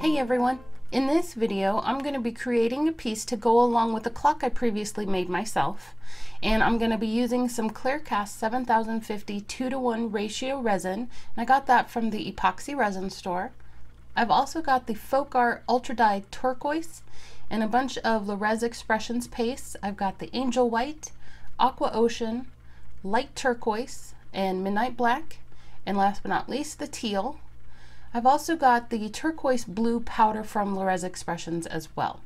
Hey everyone! In this video I'm going to be creating a piece to go along with the clock I previously made myself, and I'm going to be using some Clearcast 7050 2:1 ratio resin, and I got that from the Epoxy resin store. I've also got the Folk Art Ultra Dyed Turquoise and a bunch of the Rez Expressions pastes. I've got the Angel White, Aqua Ocean, Light Turquoise, and Midnight Black, and last but not least the Teal. I've also got the turquoise blue powder from Rez Expressions as well.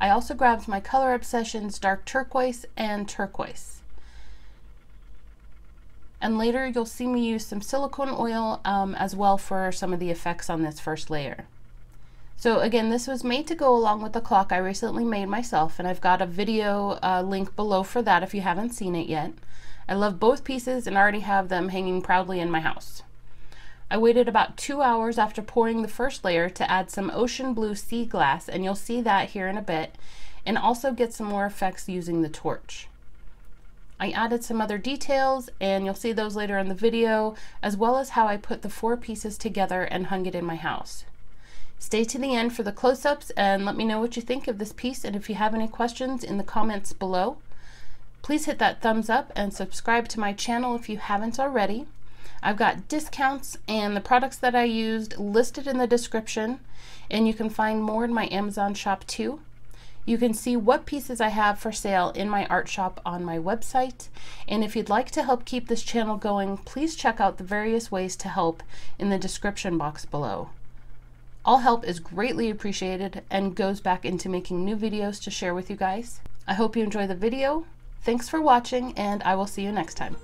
I also grabbed my Color Obsessions dark turquoise and turquoise. And later you'll see me use some silicone oil as well for some of the effects on this first layer. So again, this was made to go along with the clock I recently made myself, and I've got a video link below for that if you haven't seen it yet. I love both pieces and already have them hanging proudly in my house. I waited about 2 hours after pouring the first layer to add some ocean blue sea glass, and you'll see that here in a bit, and also get some more effects using the torch. I added some other details, and you'll see those later in the video, as well as how I put the 4 pieces together and hung it in my house. Stay to the end for the close-ups and let me know what you think of this piece, and if you have any questions in the comments below. Please hit that thumbs up and subscribe to my channel if you haven't already. I've got discounts and the products that I used listed in the description, and you can find more in my Amazon shop too. You can see what pieces I have for sale in my art shop on my website, and if you'd like to help keep this channel going, please check out the various ways to help in the description box below. All help is greatly appreciated and goes back into making new videos to share with you guys. I hope you enjoy the video. Thanks for watching, and I will see you next time.